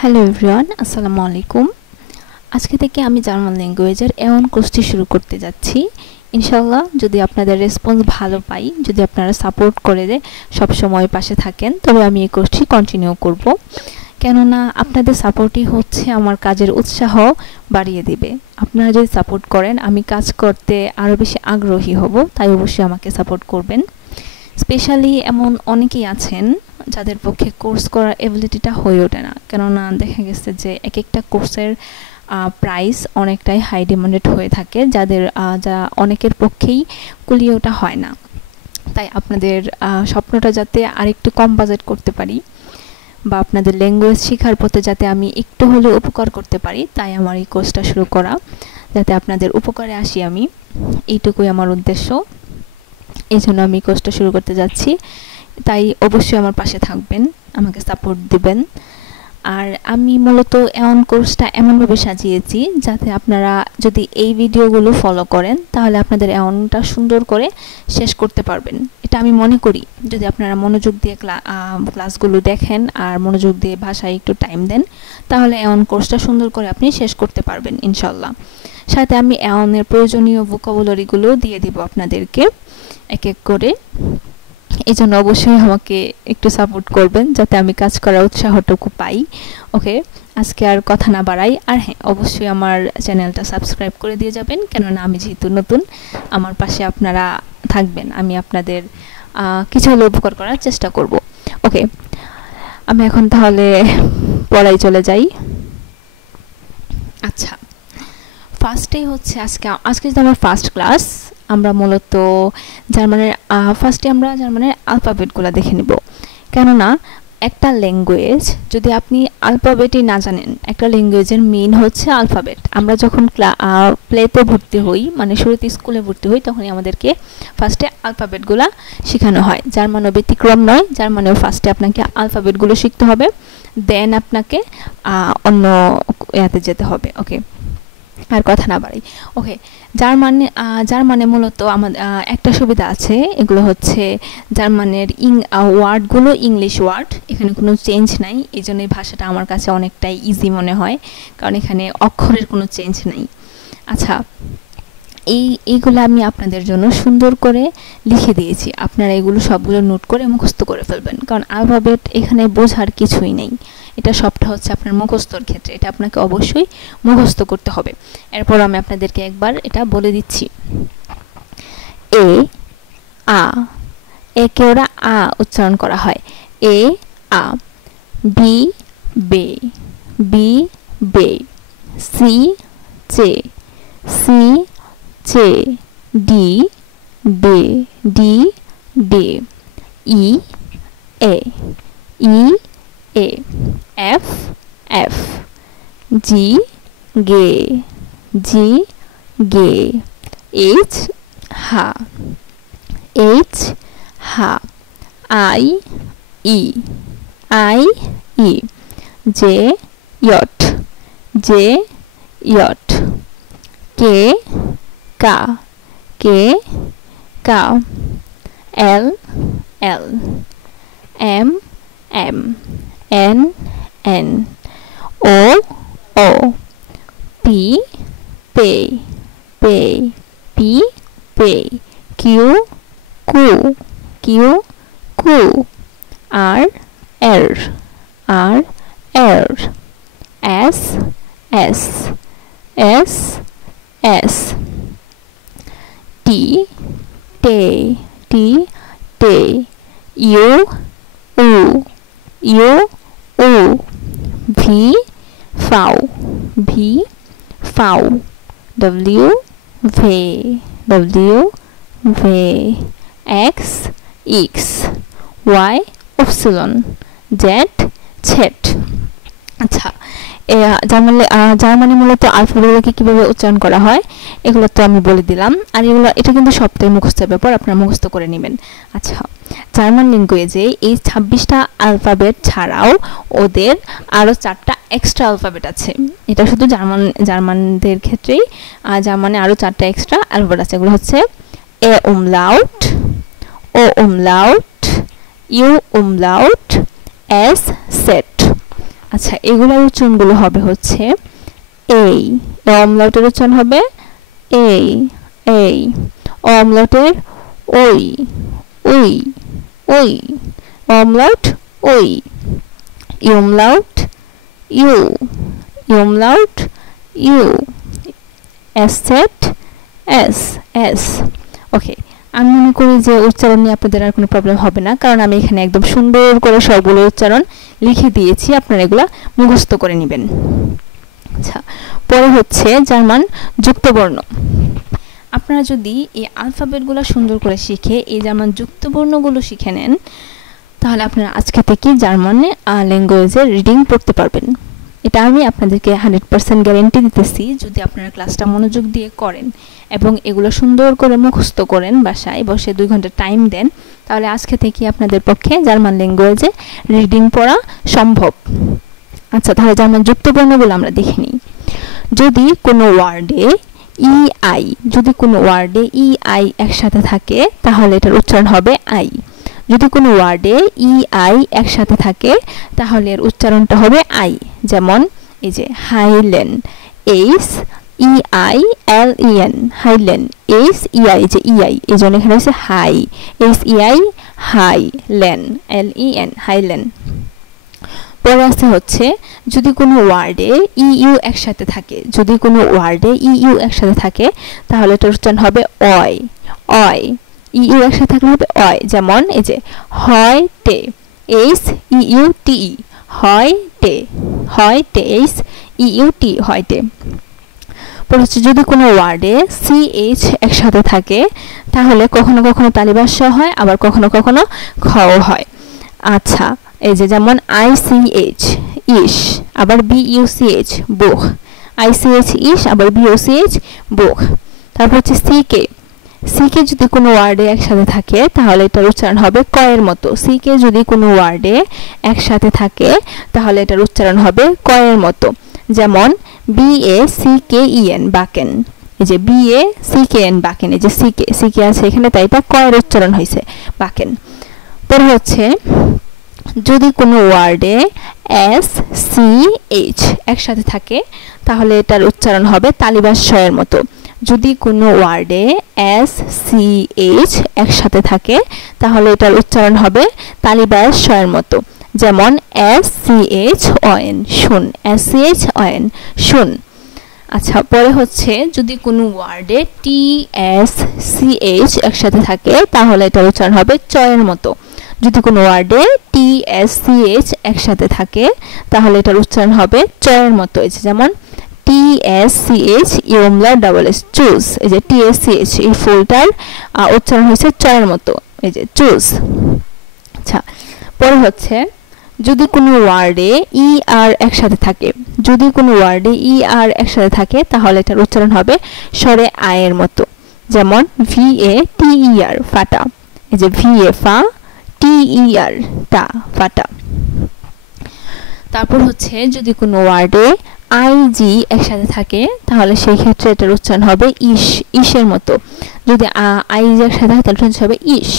Hello everyone, আসসালামু আলাইকুম। আজকে থেকে আমি জার্মান ল্যাঙ্গুয়েজের A1 কোর্সটি শুরু করতে যাচ্ছি। ইনশাআল্লাহ যদি আপনাদের রেসপন্স ভালো পাই, যদি আপনারা সাপোর্ট করে সব সময় পাশে থাকেন, তবে আমি এই কোর্সটি কন্টিনিউ করব। কেননা আপনাদের সাপোর্টই হচ্ছে আমার কাজের উৎসাহ বাড়িয়ে দিবে। আপনারা যদি সাপোর্ট করেন, আমি কাজ করতে আরও বেশি আগ্রহী হব, তাই অবশ্যই আমাকে সাপোর্ট করবেন। স্পেশালি এমন অনেকেই আছেন যাদের পক্ষে কোর্স করার এবিলিটিটা হয়ে ওঠে না, কেননা দেখা গেছে যে এক একটা কোর্সের প্রাইস অনেকটাই হাই ডিমান্ডেড হয়ে থাকে, যা অনেকের পক্ষেই কুলিয়ে ওঠা হয় না। তাই আপনাদের স্বপ্নটা যাতে আরেকটু কম বাজেট করতে পারি, বা আপনাদের ল্যাঙ্গুয়েজ শেখার পথে যাতে আমি একটু হলেও উপকার করতে পারি, তাই আমার এই কোর্সটা শুরু করা, যাতে আপনাদের উপকারে আসি আমি, এইটুকুই আমার উদ্দেশ্য। এই জন্য আমি কোর্সটা শুরু করতে যাচ্ছি। তাই অবশ্যই আমার পাশে থাকবেন, আমাকে সাপোর্ট দিবেন। আর আমি মূলত A1 কোর্সটা এমনভাবে সাজিয়েছি যাতে আপনারা যদি এই ভিডিওগুলো ফলো করেন, তাহলে আপনাদের A1টা সুন্দর করে শেষ করতে পারবেন। এটা আমি মনে করি, যদি আপনারা মনোযোগ দিয়ে ক্লাসগুলো দেখেন আর মনোযোগ দিয়ে ভাষায় একটু টাইম দেন, তাহলে A1 কোর্সটা সুন্দর করে আপনি শেষ করতে পারবেন ইনশাল্লাহ। সাথে আমি A1-এর প্রয়োজনীয় ভোকাবুলারিগুলো দিয়ে দিব আপনাদেরকে এক এক করে। এই জন্য অবশ্যই আমাকে একটু সাপোর্ট করবেন, যাতে আমি কাজ করার উৎসাহটুকু পাই। ওকে, আজকে আর কথা না বাড়াই। আর হ্যাঁ, অবশ্যই আমার চ্যানেলটা সাবস্ক্রাইব করে দিয়ে যাবেন, কেননা আমি যেহেতু নতুন, আমার পাশে আপনারা থাকবেন, আমি আপনাদের কিছু হলে উপকার করার চেষ্টা করব। ওকে, আমি এখন তাহলে পড়াই চলে যাই। আচ্ছা, ফার্স্টেই হচ্ছে আজকে যেটা আমার ফার্স্ট ক্লাস, আমরা মূলত ফার্স্টে আমরা জার্মানের আলফাবেটগুলো দেখে নিব। কেননা একটা ল্যাঙ্গুয়েজ যদি আপনি আলফাবেটই না জানেন, একটা ল্যাঙ্গুয়েজের মেইন হচ্ছে আলফাবেট। আমরা যখন প্লেতে ভর্তি হই, মানে শুরুতে স্কুলে ভর্তি হই, তখনই আমাদেরকে ফার্স্টে আলফাবেটগুলো শেখানো হয়। জার্মানও ব্যতিক্রম নয়, জার্মানেও ফার্স্টে আপনাকে আলফাবেটগুলো শিখতে হবে, দেন আপনাকে অন্য ইয়াতে যেতে হবে। ওকে, আর কথা না বাড়াই। ওকে, জার্মানে মূলত আমাদের একটা সুবিধা আছে, এগুলো হচ্ছে জার্মানের ওয়ার্ডগুলো ইংলিশ ওয়ার্ড, এখানে কোনো চেঞ্জ নাই। এই জন্য এই ভাষাটা আমার কাছে অনেকটাই ইজি মনে হয়, কারণ এখানে অক্ষরের কোনো চেঞ্জ নাই। আচ্ছা, এইগুলো আমি আপনাদের জন্য সুন্দর করে লিখে দিয়েছি, আপনারা এগুলো সবগুলো নোট করে মুখস্থ করে ফেলবেন, কারণ আলফাবেট এখানে বোঝার কিছুই নেই। এটা সবটা হচ্ছে আপনার মুখস্থর ক্ষেত্রে, এটা আপনাকে অবশ্যই মুখস্থ করতে হবে। এরপর আমি আপনাদেরকে একবার এটা বলে দিচ্ছি। এ আ, একে ওরা আ উচ্চারণ করা হয়, এ আ। বি বে, বি বে। সি চে, সি চে। ডি ডে, ডি ডে। ই এ, ই এ। এফ এফ। জি গে, জি গে। এইচ হা, এইচ হা। আই ই, আই ই। জে ইয়ট, জে ইয়ট। কে কা, কে কা। এল এল। এম এম, এন এন। ও ও। পি পে, পে পি পে। কিউ কু, কিউ কু। আর এর, আর এর। এস এস, এস এস। টি টে, টি টে। ইউ উ, ইউ উ। ভি ফাউ, ভি ফাউ। ডব্লিউ ভে, ডব্লিউ ভে। এক্স ইক্স। ওয়াই অপসিলন। জেড ছেট। আচ্ছা, জার্মানি মূলত আলফাবেটগুলোকে কীভাবে উচ্চারণ করা হয় এগুলো তো আমি বলে দিলাম, আর এটা কিন্তু সবটাই মুখস্থের ব্যাপার, আপনারা মুখস্থ করে নেবেন। আচ্ছা, জার্মান ল্যাঙ্গুয়েজে এই 26টা আলফাবেট ছাড়াও ওদের আরও 4টা এক্সট্রা আলফাবেট আছে। এটা শুধু জার্মানদের ক্ষেত্রেই, জার্মানে আরও 4টা এক্সট্রা আলফাবেট আছে। এগুলো হচ্ছে A umlaut, O umlaut, U umlaut, eszett. আচ্ছা, এগুলোর উচ্চারণগুলো হবে হচ্ছে এই, অমলাউটের উচ্চারণ হবে এই, এই, অমলাউটের ওই, ওই, ওই, অমলাউট ওই, ইউমলাউট ইউ, ইউমলাউট ইউ, এসেট এস, এস। ওকে, আমি মনে করি যে উচ্চারণ নিয়ে আপনাদের আর কোনো প্রবলেম হবে না, কারণ আমি এখানে একদম সুন্দর করে সবগুলো উচ্চারণ লিখে দিয়েছি, আপনারা এগুলা মুখস্থ করে নেবেন। আচ্ছা, পরে হচ্ছে জার্মান যুক্তবর্ণ। আপনারা যদি এই আলফাবেটগুলো সুন্দর করে শিখে এই জার্মান যুক্তবর্ণগুলো শিখে নেন, তাহলে আপনারা আজকে থেকে জার্মানে ল্যাঙ্গুয়েজের রিডিং পড়তে পারবেন। এটা আমি আপনাদেরকে 100% গ্যারেন্টি দিতেছি। যদি আপনারা ক্লাসটা মনোযোগ দিয়ে করেন এবং এগুলো সুন্দর করে মুখস্থ করেন, বাসায় বসে 2 ঘন্টা টাইম দেন, তাহলে আজকে থেকে আপনাদের পক্ষে জার্মান ল্যাঙ্গুয়েজে রিডিং পড়া সম্ভব। আচ্ছা, তাহলে জার্মান যুক্তবর্ণগুলো আমরা দেখে নিই। যদি কোনো ওয়ার্ডে ইআই, যদি কোনো ওয়ার্ডে ইআই একসাথে থাকে তাহলে এটার উচ্চারণ হবে আই। যদি কোনো ওয়ার্ডে ইআই একসাথে থাকে তাহলে এর উচ্চারণটা হবে আই। যেমন এই যে হাইলেন, এইচ ইআই এল ইএন, হাইলেন, এইচ ইআই, যে ইআই, এই জন্য এখানে হচ্ছে হাই, এইচ ইআই, হাই, লেন, এল ইএন, হাইলেন। পরে আছে হচ্ছে যদি কোনো ওয়ার্ডে ইইউ একসাথে থাকে, যদি কোনো ওয়ার্ডে ইইউ একসাথে থাকে তাহলে এটার উচ্চারণ হবে অয়, অয়, ইইউ একসাথে থাকলে হবে অয়। যেমন এই যে হয় টে, এইচ ইইউ টি, হয় টে, হয় টে, এইচ ইইউ টি, হয় টে। পরে হচ্ছে যদি কোনো ওয়ার্ডে সিএইচ একসাথে থাকে তাহলে কখনো কখনো তালিবাস্য হয়, আবার কখনো কখনো খও হয়। আচ্ছা, এই যে যেমন আইসিএইচ ইশ, আবার বিইউসিএইচ বুখ, আইসিএইচ ইশ, আবার বিইউসিএইচ বুখ। তারপর হচ্ছে সিকে, সিকে যদি কোনো ওয়ার্ডে একসাথে থাকে তাহলে এটার উচ্চারণ হবে কয়ের মতো। সিকে যদি কোনো ওয়ার্ডে একসাথে থাকে তাহলে এটার উচ্চারণ হবে কয়ের মতো। যেমন BACKEN, বাকেন, এই যে BACKN, বাকেন, এই যে সিকে, সিকে আছে এখানে, তাই এটা কয়ের উচ্চারণ হয়েছে, বাকেন। পরে হচ্ছে যদি কোনো ওয়ার্ডে SCH একসাথে থাকে তাহলে এটার উচ্চারণ হবে তালিবাস্যয়ের মতো। যদি কোনো ওয়ার্ডে SCH একসাথে থাকে তাহলে এটার উচ্চারণ হবে তালিবাস্যয়ের মতো। যেমন SCHON, শুন, SCHON, শুন। আচ্ছা, পরে হচ্ছে যদি কোনো ওয়ার্ডে TSCH একসাথে থাকে তাহলে এটার উচ্চারণ হবে চয়ের মতো। যদি কোনো ওয়ার্ডে TSCH একসাথে থাকে তাহলে এটার উচ্চারণ হবে চয়ের মতো। এই যেমন TSCH ইউমলাউট ডাবল এস, চুজ, এই যে TSCH এই ফুলটার উচ্চারণ হয়েছে চয়ের মতো, এই যে চুজ। আচ্ছা, পরে হচ্ছে যদি কোনো ওয়ার্ডে ER একসাথে থাকে, যদি কোনো ওয়ার্ডে ER একসাথে থাকে তাহলে এটার উচ্চারণ হবে স্বরে আয়ের মতো। যেমন VATER, ফাটা, এই যে VA ফা, TER টা, ফাটা। তারপর হচ্ছে যদি কোনো ওয়ার্ডে IG একসাথে থাকে তাহলে সেই ক্ষেত্রে এটার উচ্চারণ হবে ইশ, ইশের মতো। যদি IG একসাথে থাকে তাহলে উচ্চারণ হবে ইশ,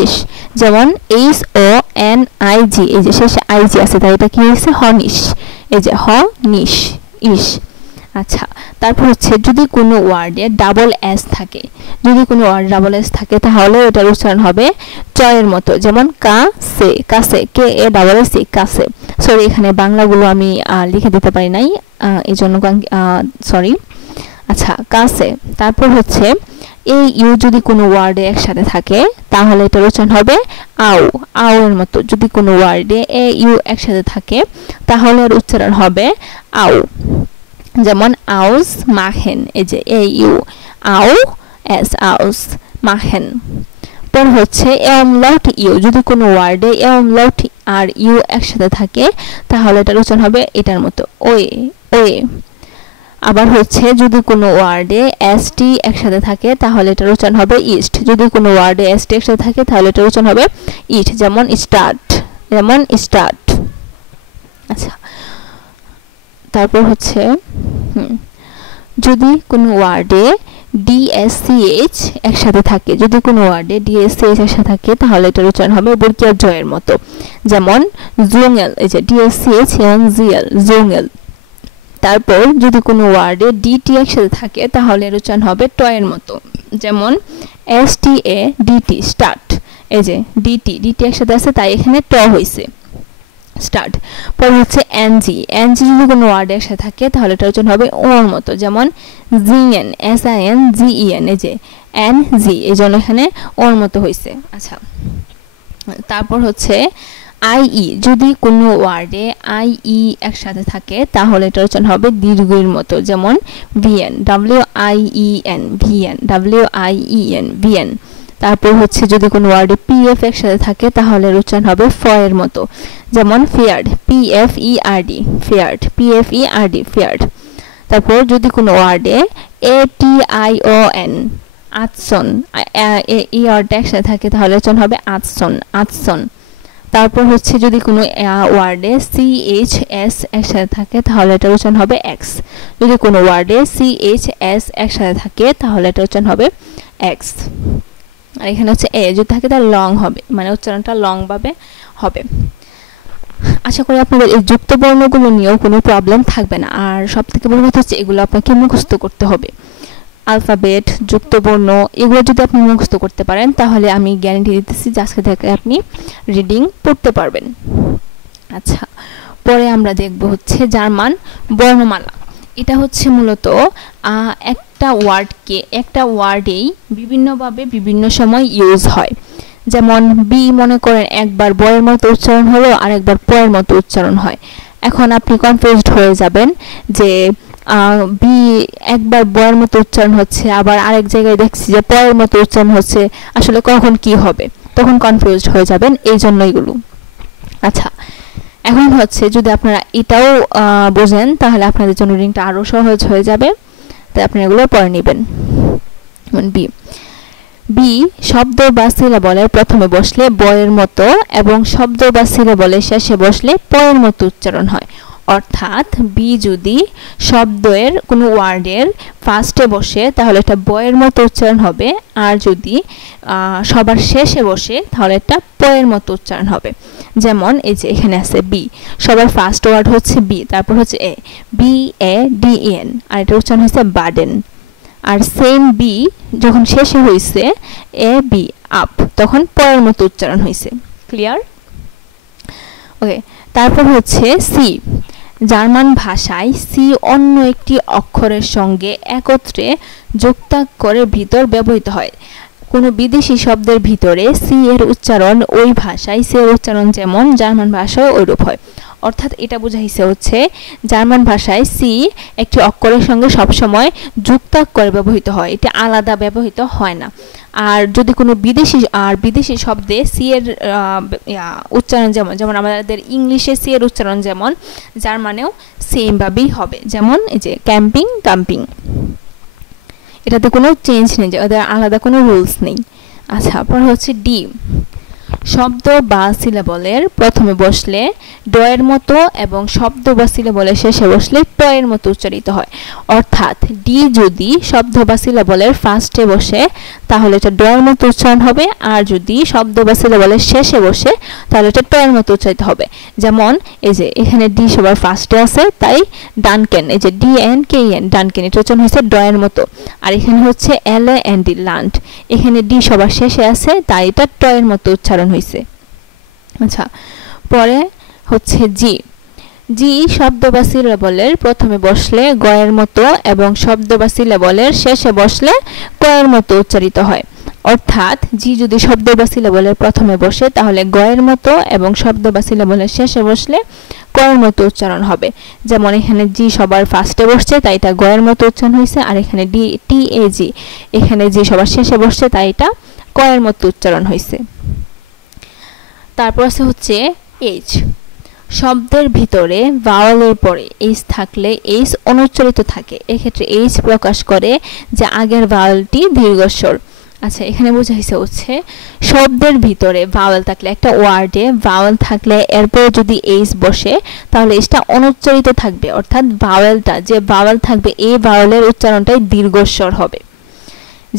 ইশ। যেমন HONIG, এই যে শেষে IG আছে তাই এটা কি হয়েছে হনিশ, এই যে হনিশ, ইশ। আচ্ছা, তারপর হচ্ছে যদি কোনো ওয়ার্ডে ডাবল এস থাকে, যদি কোনো ওয়ার্ড ডাবল এস থাকে তাহলে এটার উচ্চারণ হবে চয়ের মতো। যেমন কাছে, কাছে, KA ডাবল এস, কাছে। সরি, এখানে বাংলাগুলো আমি লিখে দিতে পারি নাই, এই জন্য সরি। আচ্ছা, কাছে। তারপর হচ্ছে এই ইউ যদি কোনো ওয়ার্ডে একসাথে থাকে তাহলে এটার উচ্চারণ হবে আও, আও এর মতো। যদি কোনো ওয়ার্ডে এ ইউ একসাথে থাকে তাহলে এর উচ্চারণ হবে আও। যেমন আউস মাহেন, এই যে এ ইউ, আও এস, আউস মাহেন। পর হচ্ছে এমলাউট ইউ, যদি কোনো ওয়ার্ডে এমলাউট আর ইউ একসাথে থাকে তাহলে এটার উচ্চারণ হবে এটার মতো, ওয়ে, ওয়ে। আবার হচ্ছে যদি কোনো ওয়ার্ডে ST একসাথে থাকে তাহলে এটার উচ্চারণ হবে ইস্ট। যদি কোনো ওয়ার্ডে ST একসাথে থাকে তাহলে এটার উচ্চারণ হবে ইট। যেমন স্টার্ট, যেমন স্টার্ট। আচ্ছা, তারপর হচ্ছে যদি কোনো ওয়ার্ডে ডিএসসিএইচ একসাথে থাকে, যদি কোনো ওয়ার্ডে ডিএসসিএইচ একসাথে থাকে তাহলে এটার উচ্চারণ হবে বর্গীয় জয়ের মতো, যেমন জুঙ্গেল, এই যে ডিএসসিএইচ এবং জিএল, জুঙ্গেল। তারপর যদি কোনো ওয়ার্ডে ডিটি একসাথে থাকে তাহলে এর উচ্চারণ হবে টয়ের মতো, যেমন এসটিএ ডিটি, স্টার্ট। এই যে ডিটি একসাথে আছে তাই এখানে ট হয়েছে, স্টার্ট। পরে হচ্ছে এনজি, যদি কোনো ওয়ার্ডে একসাথে থাকে তাহলে এটার উচ্চারণ হবে ওর মতো, যেমন জিএন, SINGEN, এই যে এন জি, এই জন্য এখানে ওর মতো হয়েছে। আচ্ছা, তারপর হচ্ছে আইই, যদি কোনো ওয়ার্ডে আইই একসাথে থাকে তাহলে এটার উচ্চারণ হবে দীর্ঘের মতো, যেমন ভিএন, WIEN। তারপর হচ্ছে যদি কোনো ওয়ার্ডে পিএফ একসাথে থাকে তাহলে এর উচ্চারণ হবে ফ এর মতো, যেমন ফেয়ার্ড, PFERD, ফেয়ার্ড। তারপর যদি কোনো ওয়ার্ডে ATION, আতসন, এই ওয়ার্ডটা একসাথে থাকে তাহলে উচ্চারণ হবে আতসন। তারপর হচ্ছে যদি কোনো ওয়ার্ডে CHS একসাথে থাকে তাহলে এটার উচ্চারণ হবে এক্স, যদি কোনো ওয়ার্ডে CHS একসাথে থাকে তাহলে এটার উচ্চারণ হবে এক্স। আর এখানে হচ্ছে এ যদি থাকে তাহলে লং হবে, মানে উচ্চারণটা লং ভাবে হবে। আশা করি আপনাদের এই যুক্ত বর্ণগুলো নিয়েও কোনো প্রবলেম থাকবে না। আর সবথেকে বড় কথা হচ্ছে এগুলো আপনাকে মুখস্থ করতে হবে, আলফাবেট, যুক্ত বর্ণ, এগুলো যদি আপনি মুখস্থ করতে পারেন তাহলে আমি গ্যারান্টি দিতেছি যে আজকে থেকে আপনি রিডিং পড়তে পারবেন। আচ্ছা, পরে আমরা দেখব হচ্ছে জার্মান বর্ণমালা। এটা হচ্ছে মূলত একটা ওয়ার্ডেই বিভিন্নভাবে বিভিন্ন সময় ইউজ হয়, যেমন বি মনে করেন একবার বয়ের মতো উচ্চারণ হলো আর একবার পয়ের মতো উচ্চারণ হয়। এখন আপনি কনফিউজড হয়ে যাবেন যে বি একবার বয়ের মতো উচ্চারণ হচ্ছে, আবার আরেক জায়গায় দেখছি যে পয়ের মতো উচ্চারণ হচ্ছে, আসলে কখন কি হবে, তখন কনফিউজড হয়ে যাবেন, এই জন্য এগুলো। আচ্ছা, এখন হচ্ছে যদি আপনারা এটাও বোঝেন তাহলে আপনাদের জন্য রিডিংটা আরো সহজ হয়ে যাবে, তাই আপনি এগুলো পড়ে নেবেন। বি শব্দ বা সিলাবলের প্রথমে বসলে বয়ের মতো এবং শব্দ বা সিলাবলের শেষে বসলে পয়ের মতো উচ্চারণ হয়। অর্থাৎ বি যদি শব্দের কোনো ওয়ার্ডের ফার্স্টে বসে তাহলে এটা বয়ের মতো উচ্চারণ হবে, আর যদি সবার শেষে বসে তাহলে এটা পয়ের মতো উচ্চারণ হবে। যেমন এই যে এখানে আছে বি, সবার ফার্স্ট ওয়ার্ড হচ্ছে বি, তারপর হচ্ছে এ, BADEN, আর এটা উচ্চারণ হচ্ছে বার্ডেন। আর সেম বি যখন শেষে হয়েছে AB, আপ, তখন পয়ের মতো উচ্চারণ হয়েছে। ক্লিয়ার? ওকে, তারপর হচ্ছে সি। জার্মান ভাষায় সি অন্য একটি অক্ষরের সঙ্গে একত্রে যুক্তাক্ষরের ভিতর ব্যবহৃত হয়। কোনো বিদেশি শব্দের ভিতরে সি এর উচ্চারণ ওই ভাষায় সি এর উচ্চারণ যেমন জার্মান ভাষায় ওইরূপ হয়। অর্থাৎ এটা বোঝাইছে হচ্ছে জার্মান ভাষায় সি একটি অক্ষরের সঙ্গে সবসময় যুক্তাক্ষরে ব্যবহৃত হয়, এটা আলাদা ব্যবহৃত হয় না। আর যদি কোনো বিদেশি শব্দে সি এর উচ্চারণ যেমন আমাদের ইংলিশে সি এর উচ্চারণ যেমন জার্মানেও সেম ভাবেই হবে, যেমন এই যে ক্যাম্পিং, কাম্পিং, এটাতে কোনো চেঞ্জ নেই, যে ওদের আলাদা কোনো রুলস নেই। আচ্ছা, পর হচ্ছে ডি। শব্দ বা সিলাবলের প্রথমে বসলে ড এর মতো এবং শব্দ বা সিলাবলের শেষে বসলে ট এর মতো উচ্চারিত হয়। অর্থাৎ ডি যদি শব্দ বা সিলাবলের ফার্স্টে বসে তাহলে এটা ড এর মতো উচ্চারণ হবে, আর যদি শব্দ বা সিলাবলের শেষে বসে তাহলে এটা ট এর মতো উচ্চারিত হবে। যেমন এই যে এখানে ডি সবার ফার্স্টে আছে তাই ডানকেন, এই যে DNKEN, ডানকেন, এটা উচ্চারণ হয়েছে ড এর মতো। আর এখানে হচ্ছে LAND, লান্ড, এখানে ডি সবার শেষে আছে তাই এটা ট এর মতো উচ্চারণ হয়েছে। আচ্ছা, পরে হচ্ছে জি শব্দ বা সিলাবলের প্রথমে বসলে গ এর মতো এবং শব্দ বা সিলাবলের শেষে বসলে ক এর মতো উচ্চারিত হয়। অর্থাৎ জি যদি শব্দ বা সিলাবলের প্রথমে বসে তাহলে গ এর মতো এবং শব্দ বা সিলাবলের শেষে বসলে ক এর মতো উচ্চারণ হবে। যেমন এখানে জি সবার ফার্স্টে বসছে তাই এটা গ এর মতো উচ্চারণ হয়েছে, আর এখানে TAG, এখানে জি সবার শেষে বসছে তাই এটা ক এর মতো উচ্চারণ হয়েছে। তারপর আছে হচ্ছে এইচ। শব্দের ভিতরে ভাওয়ালের পরে এইচ থাকলে এইচ অনুচ্চারিত থাকে, এক্ষেত্রে এইচ প্রকাশ করে যে আগের ভাওয়ালটি দীর্ঘস্বর। আচ্ছা, এখানে বোঝাইছে হচ্ছে শব্দের ভিতরে ভাওয়াল থাকলে, একটা ওয়ার্ডে ভাওয়াল থাকলে এরপরে যদি এইচ বসে তাহলে এইচটা অনুচ্চারিত থাকবে, অর্থাৎ ভাওয়ালটা যে ভাওয়াল থাকবে এই ভাওয়ালের উচ্চারণটাই দীর্ঘস্বর হবে।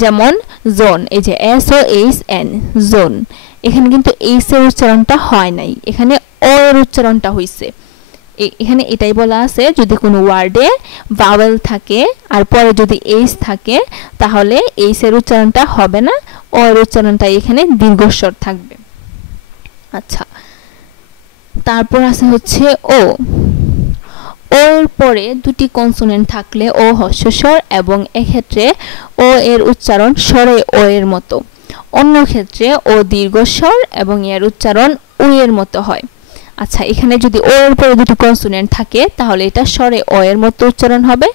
যেমন জোন, এই যে SOHN জোন, এখানে কিন্তু এইচ এর উচ্চারণটা হয় নাই, এখানে ও এর উচ্চারণটা হইছে। এখানে এটাই বলা আছে যদি কোনো ওয়ার্ডে ভাওয়েল থাকে আর পরে যদি এইচ থাকে তাহলে এইচ এর উচ্চারণটা হবে না, ও এর উচ্চারণটা এখানে দীর্ঘস্বর থাকবে। আচ্ছা, তারপর আছে হচ্ছে ও। ও এর পরে দুটি কনসোনেন্ট থাকলে ও হর্ষস্বর এবং এক্ষেত্রে ও এর উচ্চারণ স্বরে ও এর মতো, অন্য ক্ষেত্রে ও দীর্ঘস্বর এবং এর উচ্চারণ উ এর মতো হয়। আচ্ছা, এখানে যদি ও এর পরে দুটি কনসোনেন্ট থাকে তাহলে এটা স্বরে ও এর মতো উচ্চারণ হবে,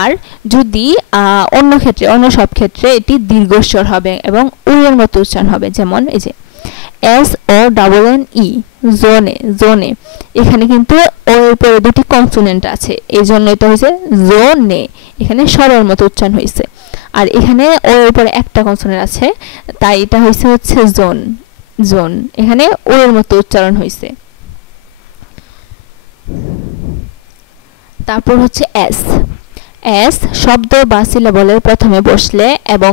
আর যদি অন্য ক্ষেত্রে, অন্য সব ক্ষেত্রে এটি দীর্ঘস্বর হবে এবং উ এর মতো উচ্চারণ হবে। যেমন এই যে SONNE জোনে, জোনে, এখানে কিন্তু ও এর পরে দুটি কনসোনেন্ট আছে, এই জন্য এটা হয়েছে জোনে, এখানে স্বরের মতো উচ্চারণ হয়েছে। আর এখানে ও এর পরে একটা কনসোনেন্ট আছে, তাই এটা হচ্ছে জোন, জোন, এখানে ও এর মতো উচ্চারণ হয়েছে। তারপর হচ্ছে এস শব্দ বা সিলাবলের প্রথমে বসলে এবং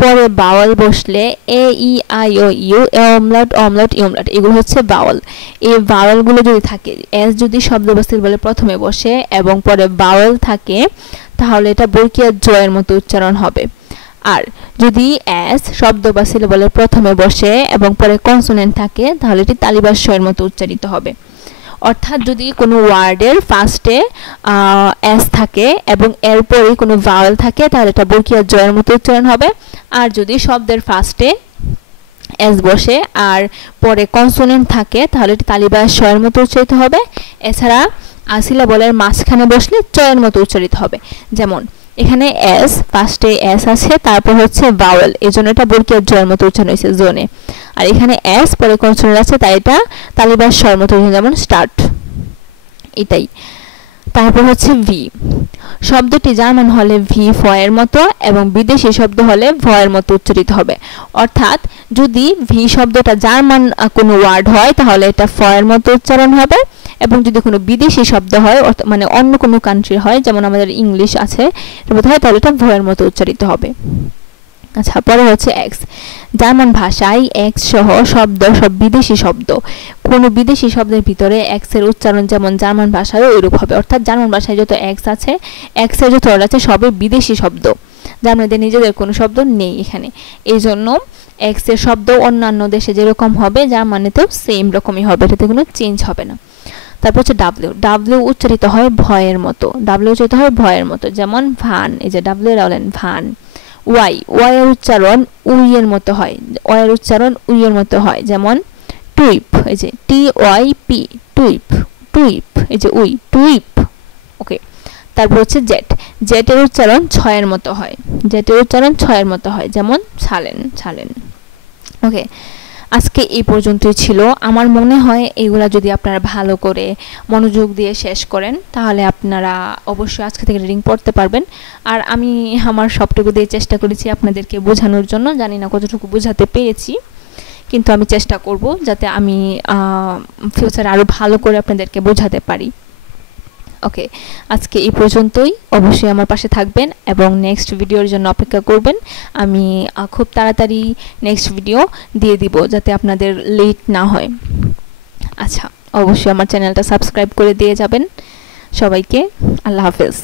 পরে বাওয়াল বসলে এ ই আই ও ইউ, অমলাট অমলাট ইউমলাট, এগুলো হচ্ছে বাওয়াল। এই বাওয়ালগুলো যদি থাকে, এস যদি শব্দ বা সিলাবলের প্রথমে বসে এবং পরে বাওয়াল থাকে তাহলে এটা বর্গীয় জয়ের মতো উচ্চারণ হবে। আর যদি এস শব্দ বা সিলাবলের প্রথমে বসে এবং পরে কনসোনেন্ট থাকে তাহলে এটি তালিবাস এর মতো উচ্চারিত হবে। অর্থাৎ যদি কোনো ওয়ার্ডের ফার্স্টে এস থাকে এবং এরপরে কোনো ভাওয়েল থাকে তাহলে এটা বর্গীয় জয়ের মতো উচ্চারণ হবে, আর যদি শব্দের ফার্স্টে এস বসে আর পরে কনসোনেন্ট থাকে তাহলে এটি তালিবাস এর মতো উচ্চারিত হবে। এছাড়া সিলাবলের মাঝখানে বসলে চয়ের মতো উচ্চারিত হবে। যেমন এখানে এস, ফার্স্টে এস আছে, তারপর হচ্ছে ভাওয়েল, এজন্য এটা বর্গীয় জয়ের মতো উচ্চারণ হয়েছে জোনে। আর এখানে এস পরে কনসোনেন্ট আছে তাই এটা তালিবাস স্বর মতো, যেমন স্টার্ট, এটাই। তারপর হচ্ছে ভি, শব্দটি জার্মান হলে ভি ফ এর মতো এবং বিদেশি শব্দ হলে ভ এর মতো উচ্চারিত হবে। অর্থাৎ যদি ভি শব্দটা জার্মান কোনো ওয়ার্ড হয় তাহলে এটা ফ এর মতো উচ্চারণ হবে, এবং যদি কোনো বিদেশি শব্দ হয় মানে অন্য কোনো কান্ট্রি হয়, যেমন আমাদের ইংলিশ আছে তাহলে এটা ভ এর মতো উচ্চারিত হবে। আচ্ছা, পরে হচ্ছে এক্স, জার্মান ভাষায় এক্স সহ শব্দ সব বিদেশি শব্দ, কোনো বিদেশি শব্দের ভিতরে এক্স এর উচ্চারণ যেমন জার্মান ভাষায়ও ওইরূপ হবে। অর্থাৎ জার্মান ভাষায় যত এক্স আছে, এক্স এর যত ওয়ার্ড আছে সবই বিদেশি শব্দ, জার্মানিদের নিজেদের কোনো শব্দ নেই এখানে, এই জন্য এক্স এর শব্দ অন্যান্য দেশে যেরকম হবে জার্মানিতেও সেম রকমই হবে, এটাতে কোনো চেঞ্জ হবে না। তারপর হচ্ছে ডাব্লিউ, ডাব্লিউ উচ্চারিত হয় ভয়ের মতো, ডাব্লিউ উচ্চারিত হয় ভয়ের মতো, যেমন ভান, এই যে ডাব্লিউ রাউলেন ভান। ওয়াই, ওয়াই এর উচ্চারণ উই এর মতো হয়, ওয়াই এর উচ্চারণ উই এর মতো হয়, যেমন টুইপ, এই যে TYP টুইপ, টুইপ, এই যে উই, টুইপ। ওকে, তারপর হচ্ছে জেট, জেটের উচ্চারণ ছয়ের মতো হয়, জেটের উচ্চারণ ছয়ের মতো হয়, যেমন ছালেন, ছালেন। ওকে, আজকে এই পর্যন্তই ছিল। আমার মনে হয় এগুলা যদি আপনারা ভালো করে মনোযোগ দিয়ে শেষ করেন তাহলে আপনারা অবশ্যই আজকে থেকে রিডিং পড়তে পারবেন। আর আমি আমার সবটুকু দিয়ে চেষ্টা করেছি আপনাদেরকে বোঝানোর জন্য, জানি না কতটুকু বোঝাতে পেরেছি, কিন্তু আমি চেষ্টা করব যাতে আমি ফিউচারে আরও ভালো করে আপনাদেরকে বোঝাতে পারি। ওকে, আজকে এই পর্যন্তই। অবশ্যই আমার পাশে থাকবেন এবং নেক্সট ভিডিওর জন্য অপেক্ষা করবেন। আমি খুব তাড়াতাড়ি নেক্সট ভিডিও দিয়ে দিব যাতে আপনাদের লেট না হয়। আচ্ছা, অবশ্যই আমার চ্যানেলটা সাবস্ক্রাইব করে দিয়ে যাবেন। সবাইকে আল্লাহ হাফেজ।